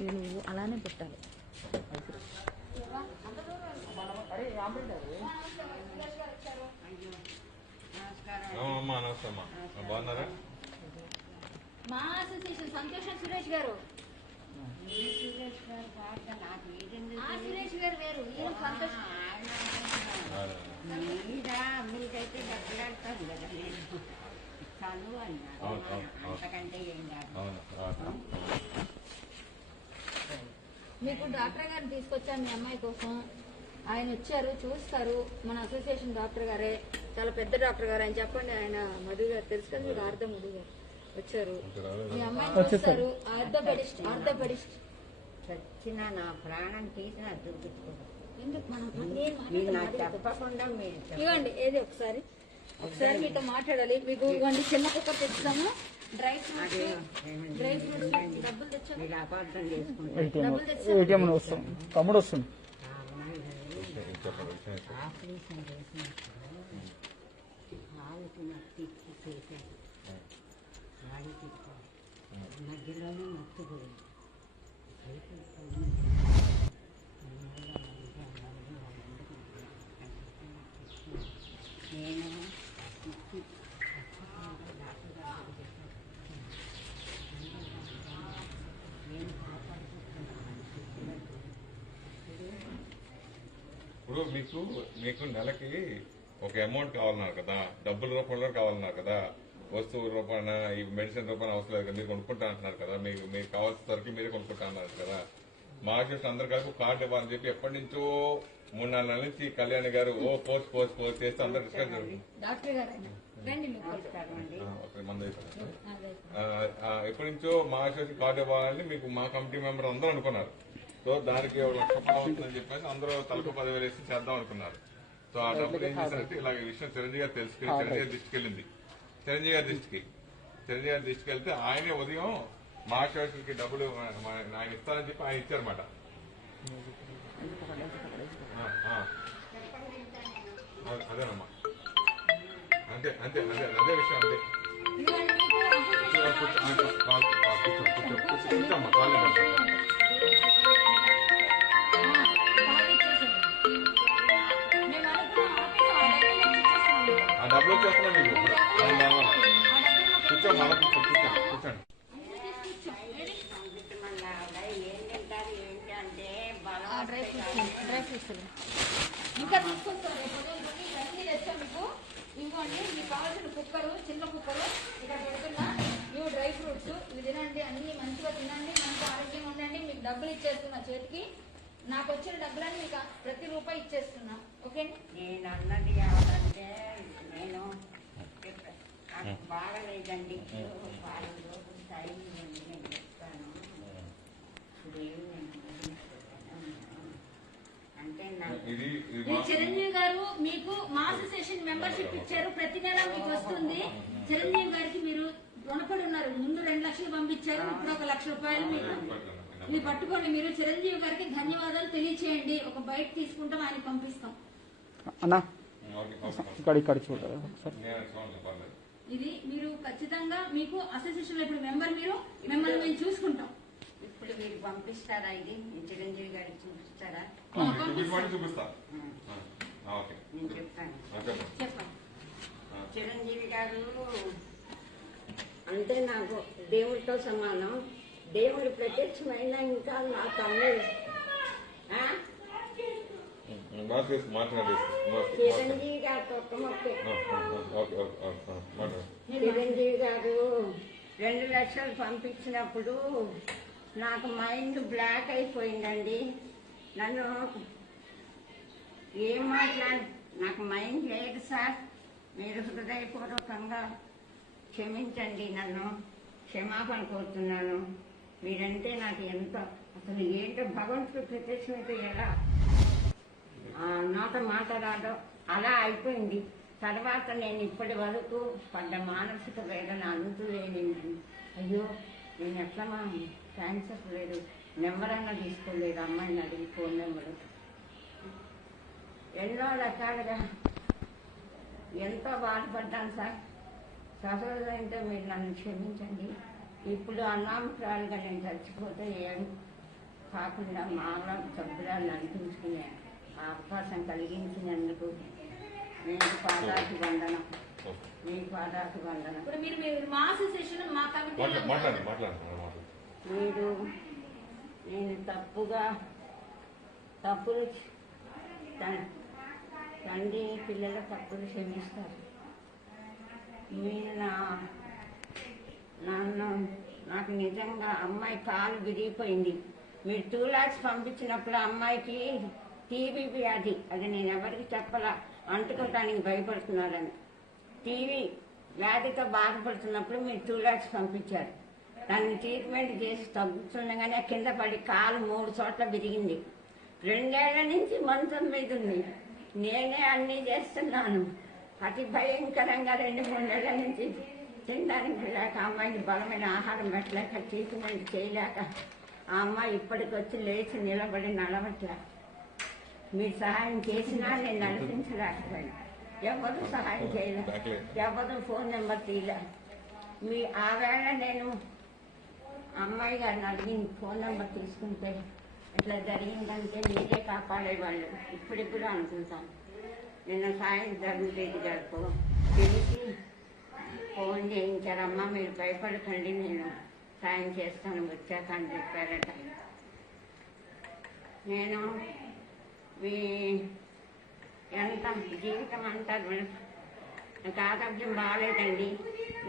ఇది నువ్వు అలానే పెట్టాలి. బాగున్నారా? మా అసోసియేషన్ సంతోషం సురేష్ గారు. సురేష్ గారు వేరు, ఈయన సంతోషం. మీకైతే డబ్బులాడతారు కదా, నేను చదువు అన్నా అంతకంటే ఏం కాదు. మీకు డాక్టర్ గారిని తీసుకొచ్చాను మీ అమ్మాయి కోసం. ఆయన వచ్చారు, చూస్తారు. మన అసోసియేషన్ డాక్టర్ గారే, చాలా పెద్ద డాక్టర్ గారు. ఆయన చెప్పండి. ఆయన మధు గారు తెలుసు కదా మీకు, ఆర్థ మధు గారు వచ్చారు. మీ అమ్మాయిని చూస్తారు. ఆర్థోపెడిస్ట్ చచ్చిన నా ప్రాణం తీసి నా చూపించుకోండి. ఎందుకు నాకు చెప్పకుండా మీరు ఇవ్వండి. ఏది ఒకసారి మీతో మాట్లాడాలి. మీకు ఇవ్వండి, చిన్న కుక్క తెచ్చాము. డ్రై ఫ్రూట్స్ డబ్బులు తెచ్చాము. మీరు అపార్థం చేసుకుంటారు. ఏటీఎం వస్తాం, తమ్ముడు వస్తుంది. ఆపరేషన్ చేసినప్పుడు ఆవుకి నత్తి చేశారు. వాడికి మధ్యలోనే నొత్తుపోయింది. నేను ఇప్పుడు మీకు నెలకి ఒక అమౌంట్ కావాలన్నారు కదా, డబ్బుల రూపంలో కావాలన్నారు కదా, వస్తువు రూపాన ఈ మెడిసిన్ రూపాన అవసరం లేదు కదా, మీరు కొనుక్కుంటా అంటున్నారు కదా, మీకు కావాల్సిన సరికి మీరే కొనుక్కుంటా అన్నారు కదా. మా ఆశిస్తున్న అందరు కలిపి కార్డు ఇవ్వాలని చెప్పి ఎప్పటి నుంచో 3-4 నెలల నుంచి కళ్యాణి గారు పోస్ట్ చేస్తే అందరు డిస్కస్ జరుగుతుంది. ఎప్పటి నుంచో మా ఆశిస్తు కార్డు ఇవ్వాలని మీకు మా కమిటీ మెంబర్ అందరూ అనుకున్నారు. సో దానికి ₹1,00,000 అవుతుందని చెప్పేసి అందరూ తలకు 10,000 వేసి చేద్దాం అనుకున్నారు. సో ఆ డబ్బులు ఏం చేశారంటే ఇలాగ ఈ విషయం చిరంజీవి గారు తెలుసుకుని చిరంజీవి గారి దృష్టికి వెళ్ళింది. చిరంజీవి గారి దృష్టికి వెళ్తే ఆయనే ఉదయం మా ఆశకి డబ్బులు ఆయన ఇస్తారని చెప్పి ఆయన ఇచ్చారన్నమాట. అదేనమ్మా, అంతే అదే విషయం. అంతే కూర్చోమ్మా, కాల్ ఆ డబ్బులు వచ్చేస్తున్నా మీకు. కూర్చోండి, మళ్ళీ కూర్చోండి. ఇంకా తీసుకొస్తాం ఇవన్నీ తెచ్చాం మీకు. ఇవ్వండి, మీకు కావాల్సిన కుక్కరు, చిన్న కుక్కరు ఇక్కడ పెడుతున్నా. ఇవి డ్రై ఫ్రూట్స్, ఇవి తినండి, అన్ని మంచిగా తినండి, మంచి ఆరోగ్యంగా ఉండండి. మీకు డబ్బులు ఇచ్చేస్తున్నా చేతికి. నాకు వచ్చిన డబ్బులని మీకు ప్రతి రూపాయి ఇచ్చేస్తున్నా. ఓకే, నేను అన్నది కావాలంటే నేను బాగలేదండి, వారం రోజులు టైం ఇవ్వండి, నేను చెప్తాను. అంటే చిరంజీవి గారు మీకు మా అసోసియేషన్ మెంబర్షిప్ ఇచ్చారు, ప్రతి నెల మీకు వస్తుంది. చిరంజీవి గారికి మీరు రుణపడి ఉన్నారు. ముందు 2 లక్షలు పంపించారు, ఇప్పుడు ₹1,00,000 మీకు. ఇది పట్టుకోండి. మీరు చిరంజీవి గారికి ధన్యవాదాలు తెలియచేయండి. ఒక బయట తీసుకుంటాం, ఆయన పంపిస్తాం. అన్నా ఇక్కడ చూడాలి. ఇది మీరు ఖచ్చితంగా మీకు అసోసియేషన్ లో ఇప్పుడు మెంబర్, మీరు మిమ్మల్ని మేము చూసుకుంటాం. ఇప్పుడు మీరు పంపిస్తారా? ఇది చిరంజీవి గారికి చూపిస్తారా? చూపిస్తా, నేను చెప్తాను. చెప్పండి. చిరంజీవి గారు అంటే నాకు దేవుడితో సమానం. దేవుడు ప్రత్యక్షమైన ఇంకా నా తమ్ముడు చిరంజీవి గారు తొక్కమొక్కే. చిరంజీవి గారు 2 లక్షలు పంపించినప్పుడు నాకు మైండ్ బ్లాక్ అయిపోయిందండి. నన్ను ఏం నాకు మైండ్ లేదు సార్. మీరు హృదయపూర్వకంగా క్షమించండి, నన్ను క్షమాపణ కోరుతున్నాను. మీరంటే నాకు ఎంత అసలు ఏంటో భగవంతుడు ప్రత్యక్షమైతే ఎలా నాతో మాట్లాడాలో అలా అయిపోయింది. తర్వాత నేను ఇప్పటి వరకు పడ్డ మానసిక వేదన అంతులేని. అయ్యో నేను ఎట్లా మా థ్యాంక్స్ లేదు, నెంబర్ అన్నా తీసుకోలేదు. అమ్మాయిని అడిగి ఫోన్ నెంబరు ఎన్నో రకాలుగా ఎంతో బాధపడ్డాను సార్. సహోదరులైతే మీరు నన్ను క్షమించండి. ఇప్పుడు అనామకురాలుగా నేను చచ్చిపోతే కాకుండా మాలో సభ్యురాలు అనిపించుకునే అవకాశం కలిగించినందుకు మీకు పాదాకి వందనం, మీకు పాదాకి వందనం. ఇప్పుడు మీరు మా అసోసియేషన్ మా కమిటీ మాట్లాడండి. మీరు నేను తప్పులు తండ్రి పిల్లల తప్పులు క్షమిస్తారు. మీరు నాకు నిజంగా అమ్మాయి కాలు విరిగిపోయింది. మీరు 2 lakhs పంపించినప్పుడు అమ్మాయికి టీబీ వ్యాధి, అది నేను ఎవరికి చెప్పలా, అంటుకోవటానికి భయపడుతున్నారని. టీబీ వ్యాధితో బాధపడుతున్నప్పుడు మీరు 2 lakhs పంపించారు. దాన్ని ట్రీట్మెంట్ చేసి తగ్గుతుండగానే కింద పడి కాలు 3 చోట్ల విరిగింది. 2 ఏళ్ల నుంచి మంచం మీద ఉంది. నేనే అన్నీ చేస్తున్నాను. అతి భయంకరంగా 2-3 నెలల నుంచి తినడానికి లేక, అమ్మాయికి బలమైన ఆహారం పెట్టలేక, ట్రీట్మెంట్ చేయలేక ఆ అమ్మాయి ఇప్పటికొచ్చి లేచి నిలబడి నడవట్లే. మీరు సహాయం చేసినా నేను నడిపించలేకపోయాను. ఎవరు సహాయం చేయలేదు, ఎవరు ఫోన్ నెంబర్ తీయలే. ఆ వేళ నేను అమ్మాయి గారిని అడిగి ఫోన్ నెంబర్ తీసుకుంటే ఇట్లా జరిగిందంటే మీరే కాపాడేవాళ్ళు. ఇప్పుడిప్పుడు అనుకుంటాను. నిన్న సాయంత్రం రెడ్డి గారికి తెలిసి ఫోన్ చేయించారమ్మా, మీరు భయపడకండి, నేను సాయం చేస్తాను వచ్చాక అని చెప్పారట. నేను మీ ఎంత జీవితం అంతా నాకు ఆరోగ్యం బాగాలేదండి.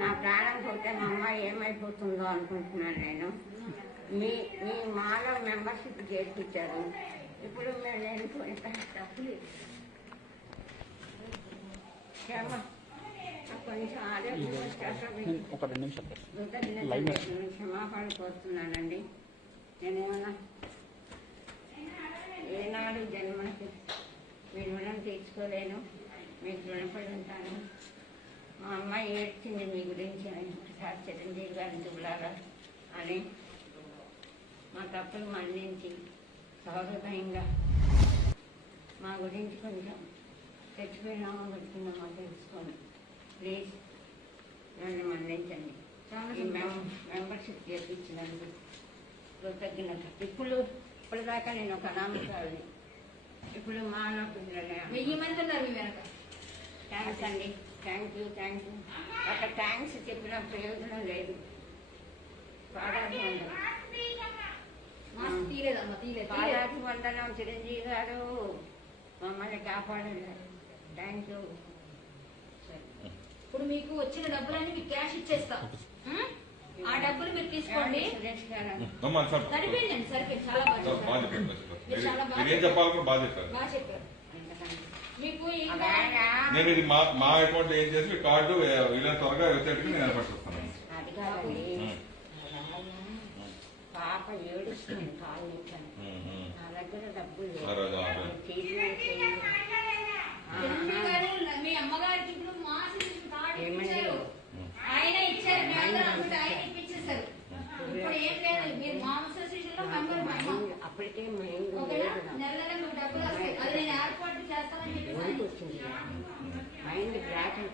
నా ప్రాణం పోతే మా అమ్మాయి ఏమైపోతుందో అనుకుంటున్నాను. నేను మీ మాలో మెంబర్షిప్ చేర్పించారు. ఇప్పుడు నేను తప్పులు కొంచెం ఒక 2 నిమిషాలు క్షమాపణ కోరుతున్నానండి. నేనేమన్నా ఏనాడు జన్మకి మీ రుణం తీర్చుకోలేను, మీకు రుణపడి ఉంటాను. మా అమ్మాయి ఏడ్చింది మీ గురించి ఒకసారి చిరంజీవి గారిని చూడాలా అని. మా తప్పులు మన్నించి సౌహృదయంగా మా గురించి కొంచెం చచ్చిపోయినామో బతుకున్నామో తెలుసుకోండి ప్లీజ్. నన్ను మన్నించండి. ఈ మెంబర్షిప్ చేయించినందుకు కృతజ్ఞత. ఇప్పటిదాకా నేను ఒక అనామకాలని, ఇప్పుడు మాలో పిల్లలే 1000 మంది ఉన్నారు మీ వెనక. థ్యాంక్స్ అండి. Thank you. ఒక థ్యాంక్స్ చెప్పిన ప్రయోజనం లేదు. పాదాది వందనం చిరంజీవి గారు, మమ్మల్ని కాపాడండి. Thank you. ఇప్పుడు మీకు వచ్చిన డబ్బులన్నీ మీకు క్యాష్ ఇచ్చేస్తాం. ఆ డబ్బులు మీరు తీసుకోండి. సురేష్ గారు సరిపోయిందండి, సరిపోయింది. చాలా బాగా చెప్పారు. మీకు నేను ఇది మా అకౌంట్ ఏం చేసి కార్డు ఇలా త్వరగా వచ్చేటికి నేను ఏర్పడుతున్నాను. అది కాదండి, పాప ఏడుస్తుంది కాలు నుంచి. నా దగ్గర డబ్బులు ట్రీట్మెంట్ మీ అమ్మగారికి ఇప్పుడు మా కార్డు ఇచ్చారు, ఆయన ఇచ్చారు, ఆయన ఇప్పించేశారు. ఇప్పుడు ఏం లేదు, మీరు మా అసోసియేషన్ లో మెంబర్. అప్పటికే నెల మీకు డబ్బులు వస్తాయి. అది నేను ఏర్పాటు చేస్తానని చెప్పి మైండ్ బ్లాక్ ఏం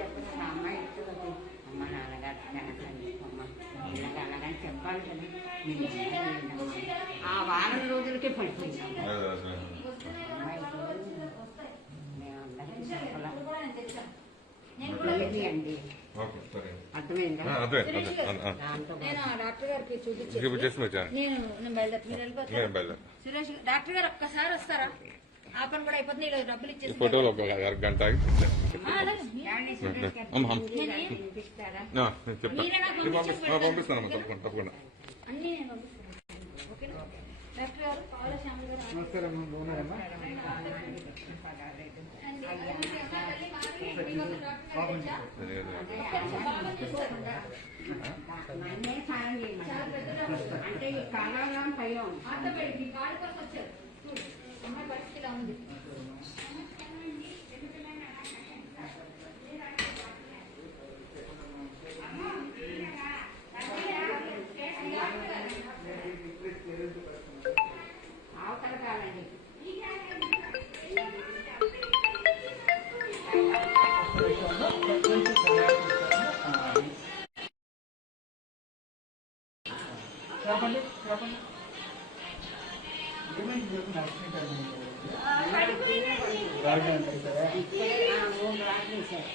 చెప్పిన అమ్మాయి అమ్మ నాన్నగారు కనకండి, అమ్మ ఇలాగ అలాగని చెప్పాలి కదా. ఆ వారం రోజులకే పడిపోయింది అండి. అర్థమైందా? నేను డాక్టర్ గారికి చూపించాను. నేను బయలుదేరి సురేష్ డాక్టర్ గారు ఒక్కసారి వస్తారా? ఆ పని కూడా అయిపోతుంది. ఇలా డబ్బులు ఇచ్చేసి ఫోటోలు ఒక గంట పంపిస్తాను తప్పకుండా. అన్ని నేను పంపిస్తాను. ఓకేనా డాక్టర్ గారు? పావుల శ్యామల గారు నమస్కారం. బాగున్నారమ్మా? అంటే ఈ కాలంలో భయం మీ కాడు కోసం వచ్చారు. అమ్మాయి పరిస్థితి ఇలా ఉంది. అవతల కాలండి. చెప్పండి చెప్పండి ఏమైంది చెప్పు నచ్చిన రాజు అంటే సరే ఇక్కడే 3 రాత్రి సార్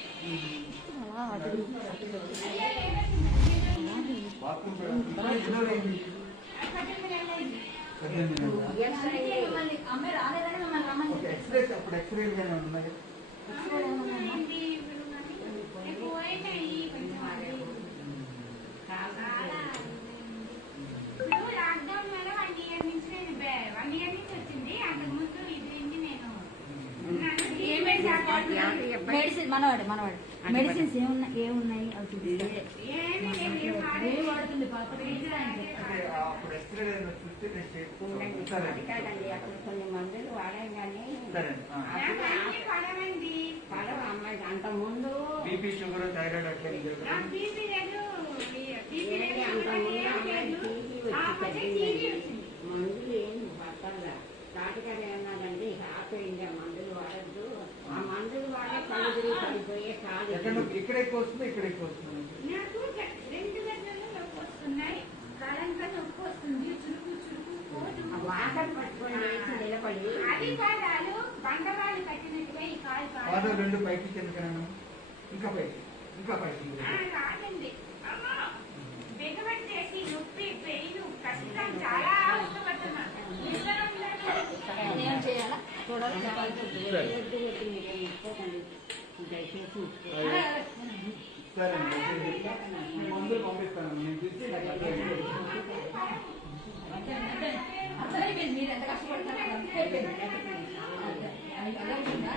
బాత్రూమ్ ఏంటి అమ్మాయి రాలేదని మిమ్మల్ని రమ్మని ఓకే ఎక్స్రేస్ అప్పుడు ఎక్స్రేలు కానీ ఉన్నది లాక్డౌన్ వల్ల 1 ఇయర్ నుంచి నేను 1 ఇయర్ నుంచి వచ్చింది. అంతకు ముందు ఇది నేను మెడిసిన్ మనవాడు మెడిసిన్స్ ఏమున్నాయి అవి చూపిస్తాను. ఏం వాడుతుంది పాప అప్పుడు ఎక్స్రే చూస్తే అది కాదండి అప్పుడు కొన్ని మందులు వాడాం కానీ సరే పడవండి. పడవ అమ్మాయి అంత ముందు బీపీ షుగర్ థైరాయిడ్ అట్లా ఏం జరగదు. బీపీ లేదు, బీపీ లేదు, అంత ముందు ఏం అమ్మాయి లేదు. టీవీ వచ్చింది మందులు ఏం పట్టాల తాటికాడ ఏమన్నాదండి ఆపేయండి ఆ మందులు వాడద్దు ఆ మందులు వాడే కలుగురు పడిపోయే కాదు ఇక్కడ ఎక్కువ వస్తుంది ఇక్కడ ఎక్కువ వస్తుంది నాకు 2 గంటలు నొప్పి వస్తున్నాయి. కాలంతా నొప్పి వస్తుంది. చురుకు ఆ వాటర్ పట్టుకొని వేసి నిలబడి అది కాదాలు బండరాలు కట్టినట్టుగా ఈ కాలు పాదాలు 2 పైకి కిందకనా ఇంకా పైకి రాదండి. అమ్మా బెగబడి చేసి నొప్పి పెయిన్ కష్టం చాలా అవస్థపడుతున్నా. ఏం చేయాలా చూడాలి దయచేసి సరే మందులు పంపిస్తాను నేను చూసి అర్థమైపోయింది మీరు ఎంత కష్టపడుతున్నారు అర్థమైపోయింది. అర్థమవుతుందా?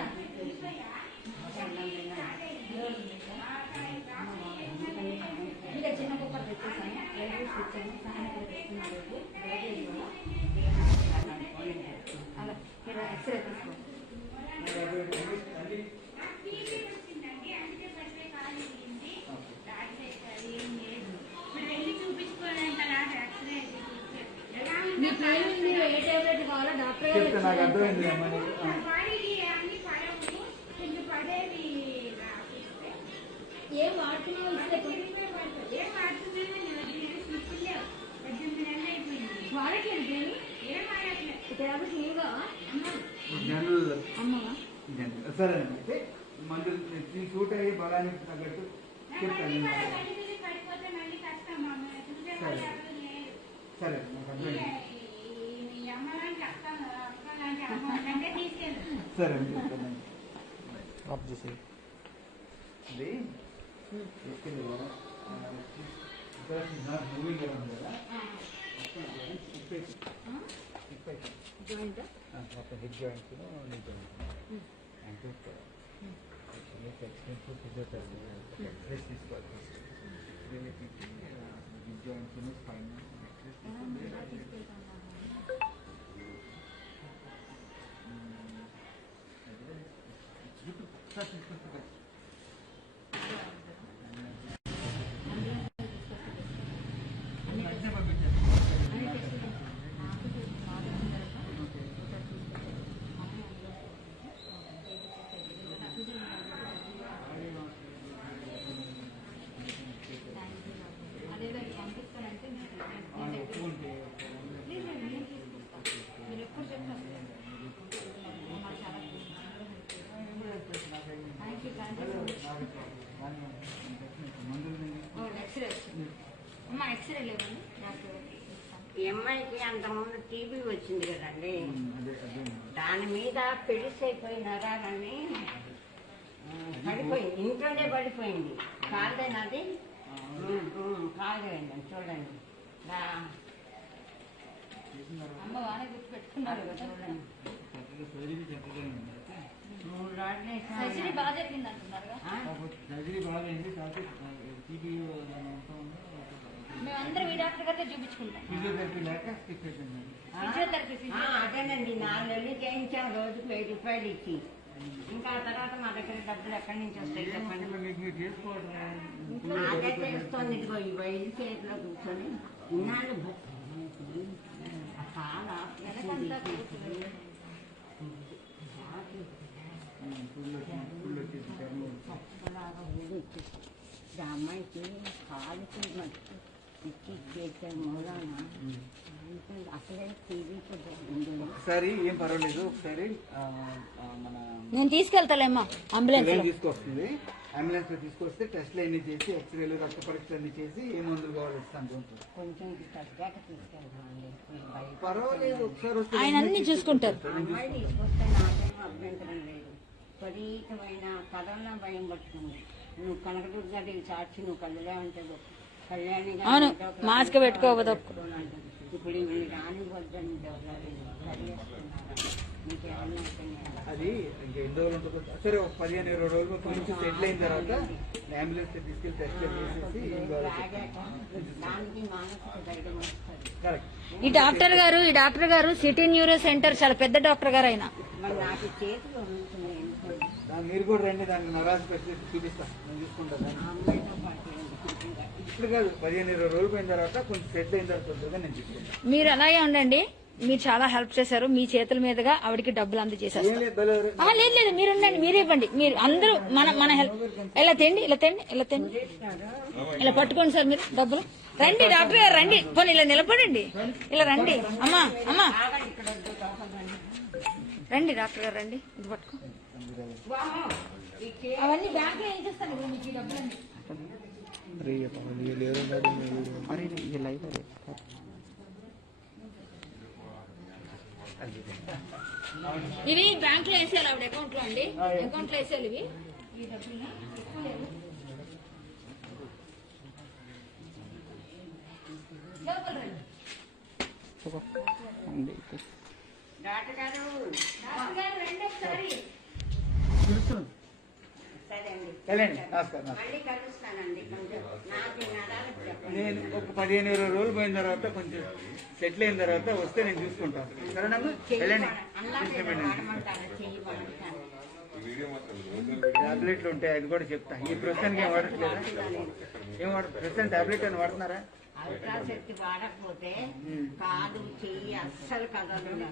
ఇంకా చిన్న కుక్కర్ తెచ్చేసాను లైట్ ఇచ్చాను సాయంత్రం తెస్తున్నారు అలా మీరు ఎక్స్రే తీసుకోండి. వచ్చిందండి. అందుకే పడిపోయి కాలు ఇరిగింది. డాక్టర్ చెప్పారు ఏం లేదు. ఇప్పుడు వెళ్ళి చూపించుకోవాలంట నాకు ఎక్స్రే ఎలా మీ పేరు మీరు ఏ టాబ్లెట్ కావాలో డాక్టర్ గారు చెప్తే నాకు అర్థమైంది అమ్మా బాడీకి అన్ని పడవు. కొంచెం పడేవి రాపిస్తే ఏం వాడుతున్నావు ఇస్తే ఏం వాడుతున్నామో నేను చూసుకోలేవు. 18 నెలలు అయిపోయింది. వాడట్లేదు పేరు ఏం వాడట్లేదు. టాబ్లెట్ లేవా జనరల్ అమ్మవా సరేనండి అయితే మందులు సూట్ అయ్యి బలానికి తగ్గట్టు చెప్తాను పడిపోతే మళ్ళీ కష్టం మామూలు చూసే సరే. వాళ్ళు లేరు. సరే నాకు అర్థమైంది మీ అమ్మ లాంటి అక్క లాంటి అమ్మ అంటే తీసుకెళ్ళు. సరే అండి చెప్తానండి ఆఫ్ చేసి అది మూవింగ్ ఉంది కదా joint hip joints knee joint అంటే ఫిజియోథెరపీ ఎక్సర్సైజ్ తీసుకోవాలి దీనికి హిప్ జాయింట్స్ స్పైన్ అదేదో పంపిస్తానంటే మీరు ఎప్పుడు చెప్తారు ఎక్స్రే అమ్మా ఎక్స్రే లేవండి డాక్టర్ ఈ అమ్మాయికి అంతకుముందు టీబీ వచ్చింది కదండి అదే అదే దాని మీద పెడిసైపోయి నరాలని పడిపోయింది ఇంట్లోనే పడిపోయింది కాలేనది కాలేదండి చూడండి అమ్మ వానే గుర్తు పెట్టుకున్నారు కదా చూడండి సర్జరీ చక్కగా ఉంది 3 రాడ్లు సర్జరీ వేసాను బాగా జరిగింది అంటున్నారుగా సర్జరీ బాగైంది కాకపోతే టీబీ మేమందరం ఈ డాక్టర్ గారితో చూపించుకుంటాం ఫిజియోథెరపీ లేక స్టిక్ అయిపోయింది ఫిజియోథెరపీ అదేనండి 4 నెలలు చేయించాం రోజుకు 1000 రూపాయలు ఇచ్చి ఇంకా ఆ తర్వాత మా దగ్గర డబ్బులు ఎక్కడి నుంచి వస్తాయి చెప్పండి మీరు చేసుకోవడం నాకైతే ఇస్తుంది ఇదిగో ఈ వైద్య చేతిలో కూర్చొని ఇన్నాళ్ళు చాలా వెనకంతా అమ్మాయికి కాలుకి మట్టి ఇచ్చి చేసే మూలాన అసలే టీవీకి ఒకసారి ఏం పర్వాలేదు, ఒకసారి మన నేను తీసుకెళ్తాలేమ్మా అంబులెన్స్ లో. తీసుకొస్తుంది, అంబులెన్స్ లో తీసుకొస్తే టెస్ట్లు అన్ని చేసి ఎక్స్రేలు రక్త పరీక్షలు అన్ని చేసి ఏ మందులు కావాలి ఇస్తాను. కొంచెం తగ్గాక తీసుకెళ్తామండి. పర్వాలేదు, ఒకసారి వస్తే ఆయన అన్ని చూసుకుంటారు. అమ్మాయి తీసుకొస్తే నాకేం అభ్యంతరం లేదు. విపరీతమైన కరోనా భయం పట్టుకుంది. నువ్వు కనకదుర్గాదేవి సాక్షి, నువ్వు కళ్యాణి కళ్యాణి అవును, మాస్క్ పెట్టుకోవద్దు. ఇప్పుడు ఇవి రానివద్దని మీకేమన్నా అది ఇంకా ఎన్ని రోజులు ఉంటుందో సరే, ఒక 15-20 రోజులు కొంచెం సెటిల్ అయిన తర్వాత అంబులెన్స్ తీసుకెళ్లి టెస్ట్ చేసేసి దానికి మానసిక ధైర్యం వస్తుంది. కరెక్ట్. ఈ డాక్టర్ గారు సిటీ న్యూరో సెంటర్ చాలా పెద్ద డాక్టర్ గారు ఆయన. మరి నాకు చేతులు ఉంటున్నాయి ఎందుకంటే మీరు కూడా రండి, దానికి నరాజ్ స్పెషలిస్ట్ చూపిస్తాను, నేను చూసుకుంటాను. ఆ అమ్మాయితో పాటు ఇప్పుడు కాదు, 15-20 రోజులు పోయిన తర్వాత కొంచెం సెటిల్ అయిన తర్వాత నేను చూసుకుంటాను. మీరు అలాగే ఉండండి. మీరు చాలా హెల్ప్ చేశారు. మీ చేతుల మీదుగా ఆవిడకి డబ్బులు అందజేసేస్తారు. ఏం లేదు, బలే లేదు మీరు ఉండండి, మీరే ఇవ్వండి. మీరు అందరూ మన హెల్ప్. ఇలా తెండి ఇలా పట్టుకోండి సార్ మీరు డబ్బులు. రండి డాక్టర్ గారు రండి, పోనీ ఇలా నిలబడండి, ఇలా రండి. అమ్మా రండి డాక్టర్ గారు రండి, ఇది పట్టుకో. అవన్నీ బ్యాంక్ లో ఏం చేస్తాను మీకు ఈ డబ్బులన్నీ. ఇవి బ్యాంక్ లో వేసేయాలి ఆవిడ అకౌంట్ లో అండి. అకౌంట్ లో వేసేయాలి ఇవి. ఈ డబ్బులు ఎక్కువ లేవు. లోపల రండి. డాక్టర్ గారు రండి ఒకసారి. సరే అండి, వెళ్ళండి. నమస్కారం. మళ్ళీ కలుస్తానండి. కొంచెం నాకు నరాలకు చెప్పండి. నేను ఒక 15-20 రోజులు పోయిన తర్వాత కొంచెం సెటిల్ అయిన తర్వాత వస్తే నేను చూసుకుంటాను. సరేనమ్మా, వెళ్ళండి. టాబ్లెట్లు ఉంటాయి, అది కూడా చెప్తా. ఈ ప్రస్తుతానికి ఏం వాడట్లేదా? ప్రస్తుతం టాబ్లెట్ అని వాడుతున్నారా? అల్ట్రాశక్తి వాడకపోతే కాదు చెయ్యి అస్సలు కదలదు.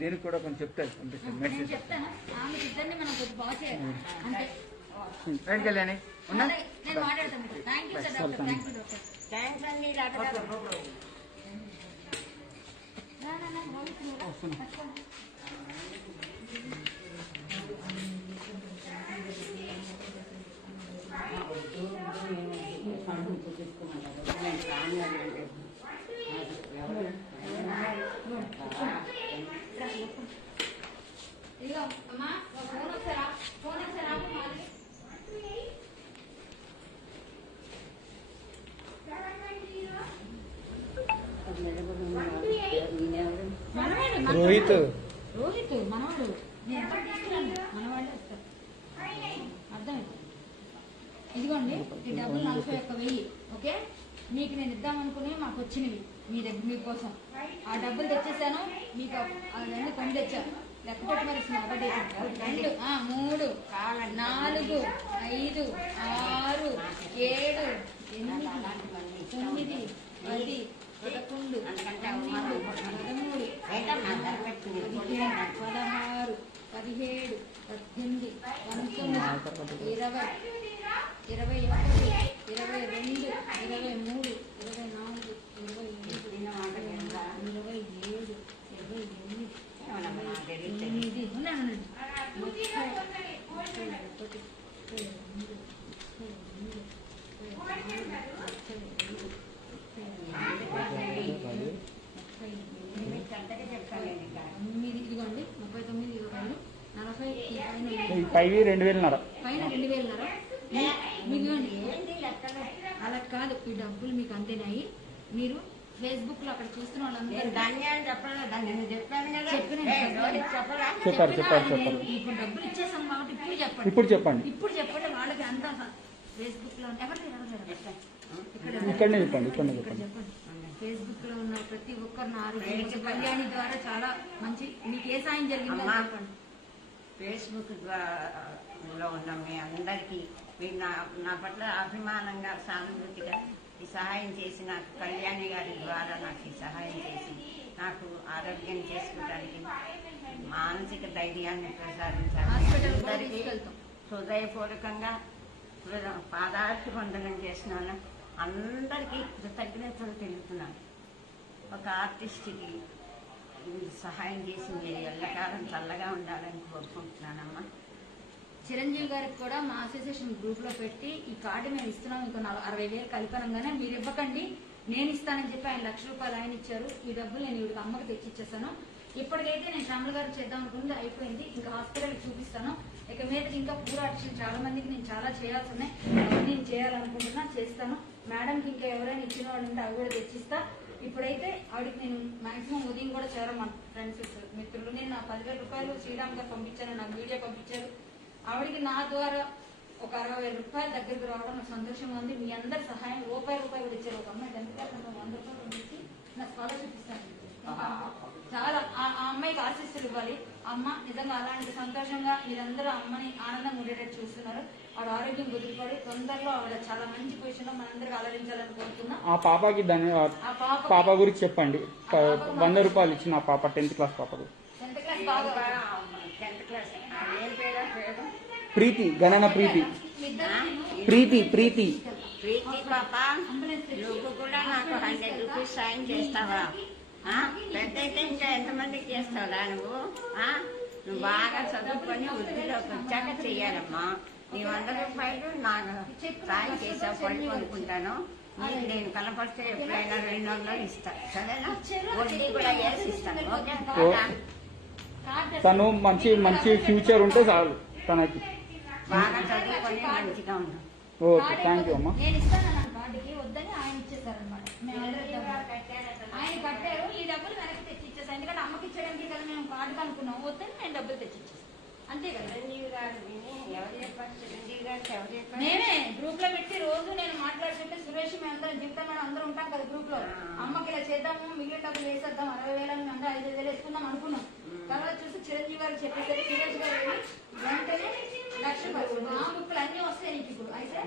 దీనికి కూడా కొంచెం చెప్తాను, పంపిస్తాను నేను మెడిసిన్. చెప్తాను. ఆమె ఇద్దరిని మనం కొంచెం బాగా చేయాలి అంతే. రైట్ కళ్యాణి, ఉన్నా? నేను మాట్లాడతాను. Thank you sir doctor. Thank you doctor. Thanks అండి డాక్టర్ గారు. ఇదిగో అమ్మా, ఫోన్ ఒకసారి ఆపు మాది. రోహిత్ మనవాడు. నేను ఎక్కడ తీసుకున్నాను, మనవాళ్ళే వస్తారు. అర్థమైంది. ఇదిగోండి ఈ డబ్బులు 41,000. ఓకే, మీకు నేను ఇద్దామనుకుని మాకు వచ్చినవి మీ దగ్గర మీకోసం. ఆ డబ్బులు తెచ్చేసాను మీకు. అవన్నీ కొని తెచ్చాను. లెక్క పెట్టి మరి 2, 3, 4, 5, 6, 7, 8, 9, 10, 11, 12, 13, 14, 15, 16, 17, 18, 19, 20, 21, 22, 23, 24, ఇదిగోండి 39, 40, 2,000 పైన 2,000. మీదిగోండి. అలా కాదు, ఈ డబ్బులు మీకు అంతేనాయి. మీరు ఫేస్బుక్ లో అక్కడ చూస్తున్న వాళ్ళందరూ ధాన్యాలు చెప్పలేదు, నేను చెప్పాను కదా. చెప్పరా? చెప్పారు. ఇప్పుడు డబ్బులు ఇచ్చేసాం కాబట్టి ఇప్పుడు చెప్పండి. ఇప్పుడు చెప్పండి వాళ్ళకి అంతా ఫేస్బుక్ లో ఎవరు ఇక్కడనే చెప్పండి. చెప్పండి. ఫేస్బుక్ లో ఉన్న ప్రతి ఒక్కరు ఆరోగ్య కళ్యాణి ద్వారా చాలా మంచి. మీకు ఏ సాయం జరిగిందో చెప్పండి. ఫేస్బుక్ లో ఉన్న మీ అందరికీ మీరు నా పట్ల అభిమానంగా సానుభూతిగా ఈ సహాయం చేసి నాకు కళ్యాణి గారి ద్వారా నాకు ఈ సహాయం చేసి నాకు ఆరోగ్యం చేసుకోవడానికి మానసిక ధైర్యాన్ని ప్రసాదించాలి. అందరికీ హృదయపూర్వకంగా పాదార్థి వందనం చేస్తున్నాను. అందరికీ కృతజ్ఞతలు తెలుపుతున్నాను. ఒక ఆర్టిస్ట్కి సహాయం చేసి మీరు ఎల్లకాలం చల్లగా ఉండాలని కోరుకుంటున్నానమ్మా. చిరంజీవి గారికి కూడా మా అసోసియేషన్ గ్రూప్ లో పెట్టి ఈ కార్డు మేము ఇస్తున్నాం, ఇంకో 60,000 కలిపనంగానే మీరు ఇవ్వకండి, నేను ఇస్తానని చెప్పి ఆయన ₹1,00,000 ఆయన ఇచ్చారు. ఈ డబ్బులు నేను ఇవిడికి అమ్మకి తెచ్చిచ్చేస్తాను. ఇప్పటికైతే నేను శ్యామల గారు చేద్దాం అనుకుంది అయిపోయింది, ఇంకా హాస్పిటల్కి చూపిస్తాను. ఇక మీద ఇంకా పూర్ ఆర్టిస్టులు చాలా మందికి నేను చాలా చేయాల్సి ఉన్నాయి, నేను చేయాలనుకుంటున్నా, చేస్తాను. మేడంకి ఇంకా ఎవరైనా ఇచ్చిన వాళ్ళు ఉంటే అవి కూడా తెచ్చిస్తా. ఇప్పుడైతే ఆవిడకి నేను మాక్సిమం ఉదయం కూడా చేరమా ఫ్రెండ్స్ మిత్రులు, నేను నా ₹10,000 శ్రీరామ్ గారు పంపించాను, నాకు వీడియో పంపించారు. ఆవిడకి నా ద్వారా ఒక ₹60,000 దగ్గరకు రావడం నాకు సంతోషంగా ఉంది. మీ అందరి సహాయం రూపాయి కూడా ఇచ్చారు. ఒక అమ్మాయి 10th క్లాస్ ₹100 పంపించి నా స్కాలర్షిప్ ఇస్తాను. చాలా ఆ అమ్మాయికి ఆశీస్సులు ఇవ్వాలి. అమ్మ నిజంగా అలాంటి సంతోషంగా మీరందరూ అమ్మని ఆనందంగా ఉండేటట్టు చూస్తున్నారు. ఆవిడ ఆరోగ్యం కుదిరిపడి తొందరలో ఆవిడ చాలా మంచి పొజిషన్ లో మనందరికి అలరించాలని కోరుతున్నా. ఆ పాపకి పాప గురించి చెప్పండి. ₹100 ఇచ్చిన ఆ పాప 10th క్లాస్ పాపకు. 10th క్లాస్ బాగా 10th క్లాస్ ఏం పేరు? ప్రీతి, గణన ప్రీతి. ప్రీతి ప్రీతి ప్రీతి పాప, నువ్వు కూడా నాకు ₹100 సాయం చేస్తావా? పెద్ద అయితే ఇంకా ఎంతమందికి చేస్తావురా నువ్వు? నువ్వు బాగా చదువుకొని వృద్ధిలోకి వచ్చాక చెయ్యాలమ్మా. నీ ₹100 నాకు సాయం చేసావు, పడి కొనుక్కుంటాను. నీకు నేను కనపడితే ఎప్పుడైనా 2 నెలల్లో ఇస్తాను, సరేనా? వడ్డీ కూడా వేసి ఇస్తాను. ఓకే, తను మంచి మంచి ఫ్యూచర్ ఉంటే చాలు తనకి. బాగా చదువుకొని మంచిగా ఉంటాం. ఓకే, థ్యాంక్ యూ అమ్మా. నేను ఇస్తాను కార్డుకి వద్దని ఆయన ఇచ్చేసారనమాట. ఆయన కట్టారు, ఈ డబ్బులు వెనక్కి తెచ్చి ఇచ్చేసాను. ఎందుకంటే అమ్మకి ఇచ్చడానికి కదా మేము కార్డు అనుకున్నాం, వద్దని నేను డబ్బులు తెచ్చి ఇచ్చేసాను, అంతే కదా. చిరంజీవి గారు ఎవరు చెప్పారు? చిరంజీవి గారికి ఎవరు చెప్పారు? నేనే గ్రూప్ లో పెట్టి రోజు నేను మాట్లాడుతుంటే సురేష్ మేము అందరం జీవితం మేడం అందరం ఉంటాం కదా గ్రూప్ లో. అమ్మకి ఇలా చేద్దాము, మిగిలిన డబ్బులు వేసేద్దాం, 60,000 అందరూ 5,000 వేసుకుందాం అనుకున్నాం. తర్వాత చూసి చిరంజీవి గారు చెప్పేసరికి సురేష్ గారు వెంటనే ₹1,00,000 మా బుక్కులు అన్ని వస్తాయి నీకు ఇప్పుడు. అయితే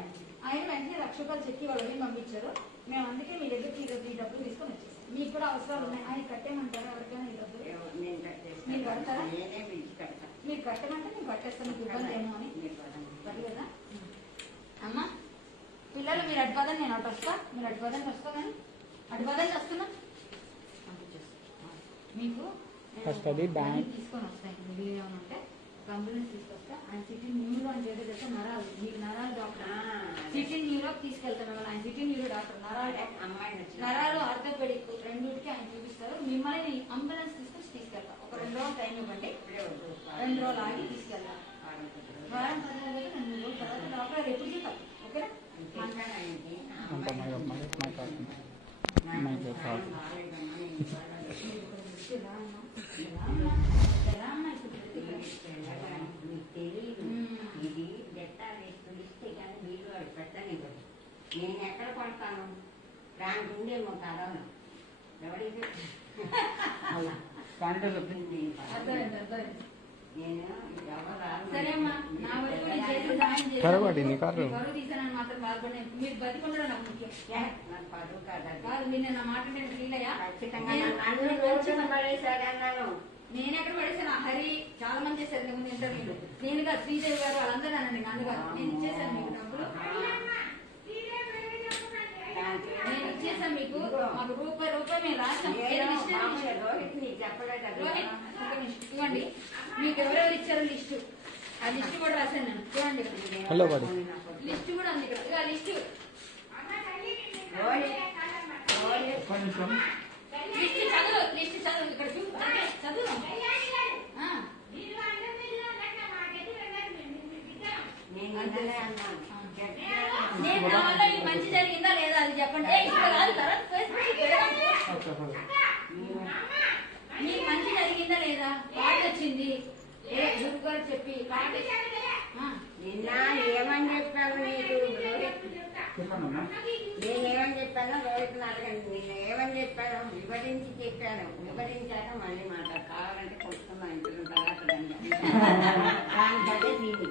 ఆయన వెంటనే ₹1,00,000 చెక్కి వాళ్ళని పంపించారు. మేము అందుకే మీ దగ్గరికి ఈ డబ్బులు తీసుకొని వచ్చేసాం. మీకు కూడా అవసరాలు ఉన్నాయి, ఆయన కట్టేయమంటారా ఎవరికైనా ఈ డబ్బులు? నేను కట్టేస్తాను. మీరు కడతారా? నేనే పిలిచి కడతాను. మీరు కట్టమంటే నేను కట్టేస్తాను, మీకు ఇబ్బంది ఏమో అని. సరే కదా అమ్మా. పిల్లలు మీరు అటు పదండి, నేను అటు వస్తా, మీరు అటు పదండి వస్తా, కానీ అటు పదండి వస్తున్నా. మీకు ఫస్ట్ అది బ్యాంక్ తీసుకొని వస్తాయి. బిల్లు ఏమైనా ఉంటే ఒక అంబులెన్స్ తీసుకొస్తా. ఆయన సిటీ న్యూలో అని చేస్తే నరాలు, మీకు నరాలు డాక్టర్ సిటీ న్యూలోకి తీసుకెళ్తాను. ఆయన సిటీ న్యూలో డాక్టర్ నరాలు ఆర్థోపెడిక్ రెండింటికి ఆయన చూపిస్తారు. మిమ్మల్ని అంబులెన్స్ తీసుకెళ్తాం. ఒక 2 రోజులు టైం ఇవ్వండి, 2 రోజులు ఆగి తీసుకెళ్తాం. వారం 10 రోజులు 2 రోజుల తర్వాత డాక్టర్ ఎప్పుడు చెప్తాం, ఓకేనా? ఇది బెట్ట వేసుకులిస్తే కానీ మీరు అది పెట్టనివ్వదు. నేను ఎక్కడ పడతాను? దానికి ఉండేమో కరోనా ఎవరికి సరే అమ్మా, నా వరకు నేను చేసిన సహాయం చేశాను. బరువు తీసానని మాత్రం బాధపడి మీరు బతికుండడం నాకు ముఖ్యం కాదు. మీరు నా మాట నేను ఫీల్ అయ్యా. నేను ఎక్కడ పడేసాను? హరి చాలా మంది చేశారు ముందు ఇంటర్వ్యూలు. నేనుగా శ్రీదేవి గారు వాళ్ళందరూ అనండి నాన్నగారు నేను ఇచ్చేసాను మీకు డబ్బులు, నేను ఇచ్చేసాను మీకు. మాకు రూపాయి మేము రాసాం. ఇవ్వండి, మీకు ఎవరెవరు ఇచ్చారో లిస్టు, ఆ లిస్టు కూడా రాశాను నేను. చూడండి హలో లిస్టు కూడా ఉంది ఇక్కడ. ఇక లిస్టు లిస్ట్ చదువు ఇక్కడ చదువు. నేను నా వల్ల మీకు మంచి జరిగిందా లేదా అది చెప్పండి. ఇక్కడ కాదు మీకు మంచి జరిగిందా లేదా? కార్డు వచ్చింది గురువు గారు చెప్పి నిన్న ఏమని చెప్పాను నీకు? నేనేమని చెప్పానో రోహిత్ని అడగండి. నిన్న ఏమని చెప్పాను వివరించి చెప్పాను. వివరించాక మళ్ళీ మాట్లాడు. కావాలంటే కొడుతున్నా ఇంట్లో తర్వాత దానికంటే దీనికి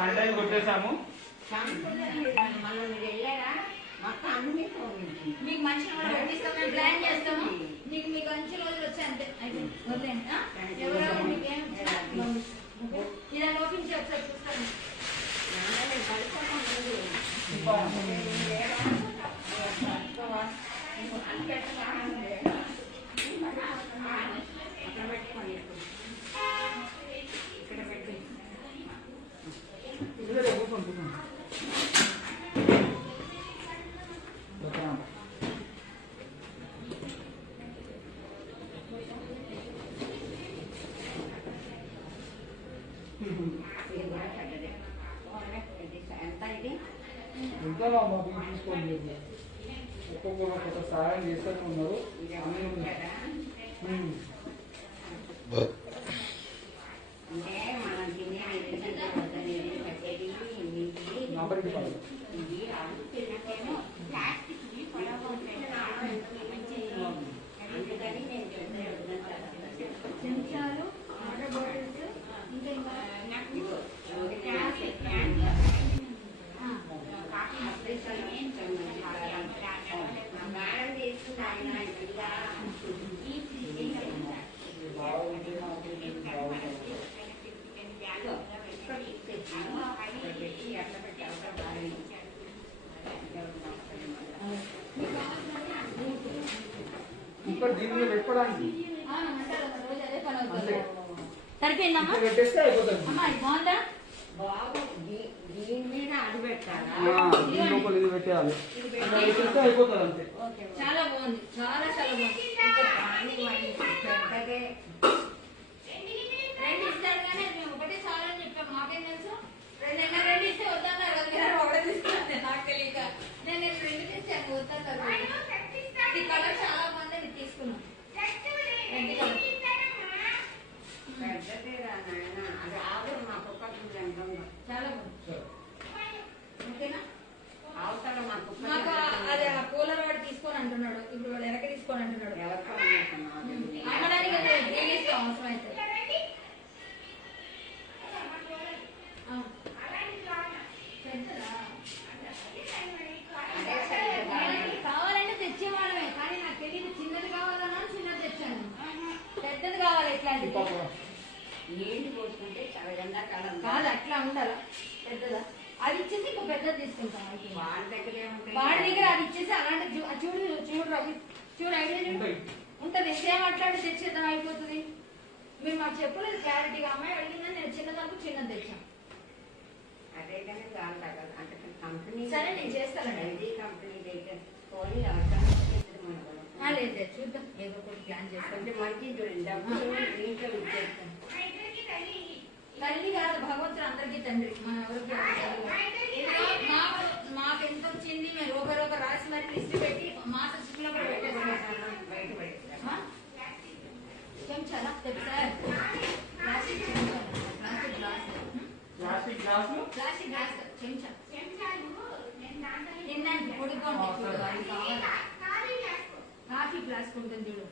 శానిటైజ్ కొట్టేసాము. మనం మీరు వెళ్ళారా మొత్తం అన్ని పోయింది. మీకు మనిషిని కూడా పెట్టిస్తాం, మేము ప్లాన్ చేస్తాము. మీకు మీకు మంచి రోజులు వచ్చాయి అంతే. అయితే వదిలేండి. ఎవరెవరు మీకు ఏం ఇలా లోపించి ఒకసారి చూస్తాను. ఎంత ఇది ఇంకా మా మొబైల్ తీసుకోండి, ఒక్కొక్కరు ఒక్కొక్క సహాయం చేస్తూనే ఉన్నారు. అంటే మనం తినేది కట్టేది నంబర్ ఇవ్వాలి. ఇది తిన్నకేమో ప్లాస్టిక్ అందుకని నేను చెంచాలు, వాటర్ బాటిల్స్, ఇంకా ఇంకా ఇంకా దీనిలో పెట్టుకోవడానికి రోజు అదే పని అవుతుంది. సరిపోయిందమ్మా? ఇక్కడ పెట్టేస్తే అయిపోతుంది. అమ్మా ఇది బాగుందా? బాబు దీని మీద అది పెట్టాలా దీని లోపల ఇది పెట్టేయాలి, పెట్టేస్తే అయిపోతుంది అంతే. చాలా బాగుంది, చాలా చాలా బాగుంది. పెద్దగే రెండు ఇస్తాడు కానీ మేము ఒకటే చాలని చెప్పాం. మాకేం తెలుసు? రెండు ఇస్తే వద్దన్నారు కదా, మీరు ఒకటే తీసుకున్నాను నాకు తెలియక. నేను రెండు తెచ్చాను, వద్దన్నారు. ఇది కలర్ చాలా బాగుంది, ఇది తీసుకున్నాం. రెడ్ కలర్ పెద్దదే రా నాయన, అది ఆవులు మా కుక్కకి చాలా బాగుంది. ఓకేనా? అవతల మా కుక్క మాకు అదే ఆ కూలర్ వాడు తీసుకొని అంటున్నాడు, ఇప్పుడు వాడు వెనక తీసుకొని అంటున్నాడు. ఎవరికో అమ్మడానికి అది రిలీజ్ అవసరం అయితే కావాలంటే తెచ్చేవాళ్ళమే, కానీ నాకు తెలియదు చిన్నది కావాలన్నా చిన్నది తెచ్చాను. పెద్దది కావాలి. ఎట్లాంటిది నీళ్లు పోసుకుంటే చాలా ఎండాకాలం కాదు, అట్లా ఉండాలా? పెద్దదా? అది ఇచ్చేసి ఇంకో పెద్దది తీసుకుంటాం. వాళ్ళ దగ్గరే ఉంటాయి. వాడి దగ్గర అది ఇచ్చేసి అలాంటి చూడు చూడు రవి, చూడు ఐడియా చూడు ఉంటది. సేమ్ అట్లాంటి తెచ్చేద్దాం, అయిపోతుంది. మీరు మాకు చెప్పలేదు క్లారిటీగా. అమ్మాయి అడిగిందని నేను చిన్నదానికి చిన్నది తెచ్చాను. అదే కానీ చాలా దగ్గర అంటే కంపెనీ సరే నేను చేస్తానండి. ఇది కంపెనీ దగ్గర పోయి లేదు లేదు, చూద్దాం, ఏదో ఒకటి ప్లాన్ చేస్తాం. అంటే మంచి చూడండి, డబ్బులు ఇంట్లో ఇచ్చేస్తాం. తల్లి కాదు, భగవంతుడు అందరికీ తండ్రి. మన ఎవరికి మాకు ఎంత వచ్చింది మేము ఒకరొక రాసి మరి లిస్ట్ పెట్టి మాత స్థితిలో కూడా పెట్టేస్తాం. బయట పెడతాం. చెంచాలా సార్? ప్లాస్టిక్ చెంచాలా? ప్లాస్టిక్ గ్లాస్, ప్లాస్టిక్ గ్లాసులు, ప్లాస్టిక్ గ్లాస్ చెంచా తినడానికి పొడుకోండి. అది కావాలి. కాఫీ ఫ్లాస్క్ ఉంటుంది చూడు.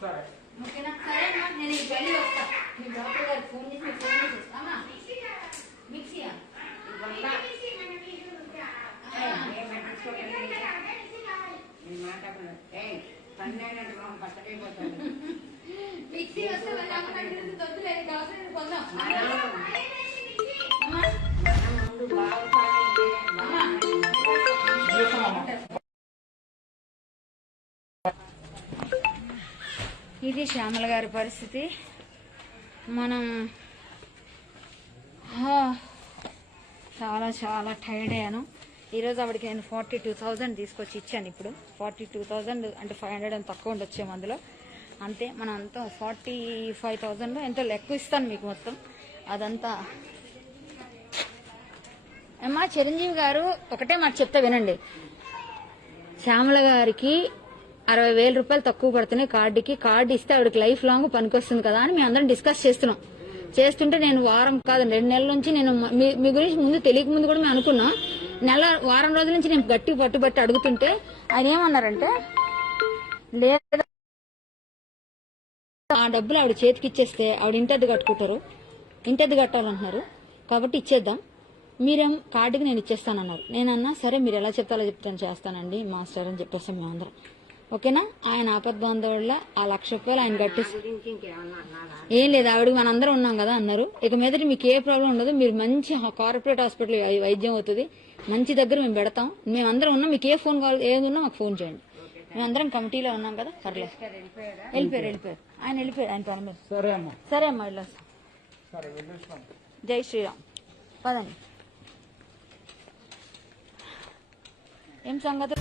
సరే ఓకేనా? సరే అమ్మా, నేను ఈ వెళ్ళి వస్తా. మీ డాక్టర్ గారికి ఫోన్ చేసి మీకు ఫోన్ చేసి వస్తామా? మిక్సీయా? మిక్సీ వస్తే మళ్ళీ అమ్మకంటే దొడ్డులేదు, కావాల్సిన కొందాం. అమ్మా ఇది శ్యామల గారి పరిస్థితి. మనం చాలా చాలా టైర్డ్ అయ్యాను. ఈరోజు ఆవిడకి నేను 42,000 తీసుకొచ్చి ఇచ్చాను. ఇప్పుడు 42,000 అంటే 500 అని తక్కువ ఉండొచ్చేమో అందులో. అంతే, మనం అంతా 45,000 ఎంతో లెక్క ఇస్తాను మీకు మొత్తం అదంతా. అమ్మా చిరంజీవి గారు ఒకటే మాట చెప్తే వినండి. శ్యామల గారికి 60,000 రూపాయలు తక్కువ పడుతున్నాయి కార్డుకి. కార్డు ఇస్తే ఆవిడకి లైఫ్ లాంగ్ పనికొస్తుంది కదా అని మేము అందరం డిస్కస్ చేస్తున్నాం. చేస్తుంటే నేను వారం కాదు 2 నెలల నుంచి నేను మీ గురించి ముందు తెలియక ముందు కూడా మేము అనుకున్నాం. వారం రోజుల నుంచి నేను గట్టి పట్టుబట్టి అడుగుతుంటే ఆయన ఏమన్నారంటే, లేదా ఆ డబ్బులు ఆవిడ చేతికి ఇచ్చేస్తే ఆవిడ ఇంటద్దు కట్టుకుంటారు, ఇంటద్దు కట్టాలంటున్నారు. కాబట్టి ఇచ్చేద్దాం. మీరేం కార్డుకి నేను ఇచ్చేస్తానన్నారు. నేనన్నా సరే మీరు ఎలా చెప్తారో చెప్తాను చేస్తానండి మాస్టర్ అని చెప్పేస్తాం మేమందరం. ఓకేనా? ఆయన ఆపద్బాంధవుల ఆ 1,00,000 రూపాయలు ఆయన కట్టేసి గురించి ఇంకేమన్నా అన్నారా? ఏం లేదు, ఆవిడకి మనందరం ఉన్నాం కదా అన్నారు. ఇక మీదట మీకు ఏ ప్రాబ్లం ఉండదు. మీరు మంచి కార్పొరేట్ హాస్పిటల్ వైద్యం అవుతుంది, మంచి దగ్గర మేము పెడతాం. మేమందరం ఉన్నాం. మీకు ఏ ఫోన్ కావాలి, ఏది ఉన్నా మాకు ఫోన్ చేయండి. మేమందరం కమిటీలో ఉన్నాం కదా. పర్లేదు, వెళ్ళిపోయారు. ఆయన వెళ్ళిపోయారు ఆయన పని మీద. సరే అమ్మా. సరే అమ్మా, ఇలా సరే వెళ్ళొస్తాం. జై శ్రీరామ్. పదండి. ఏం సంగతి?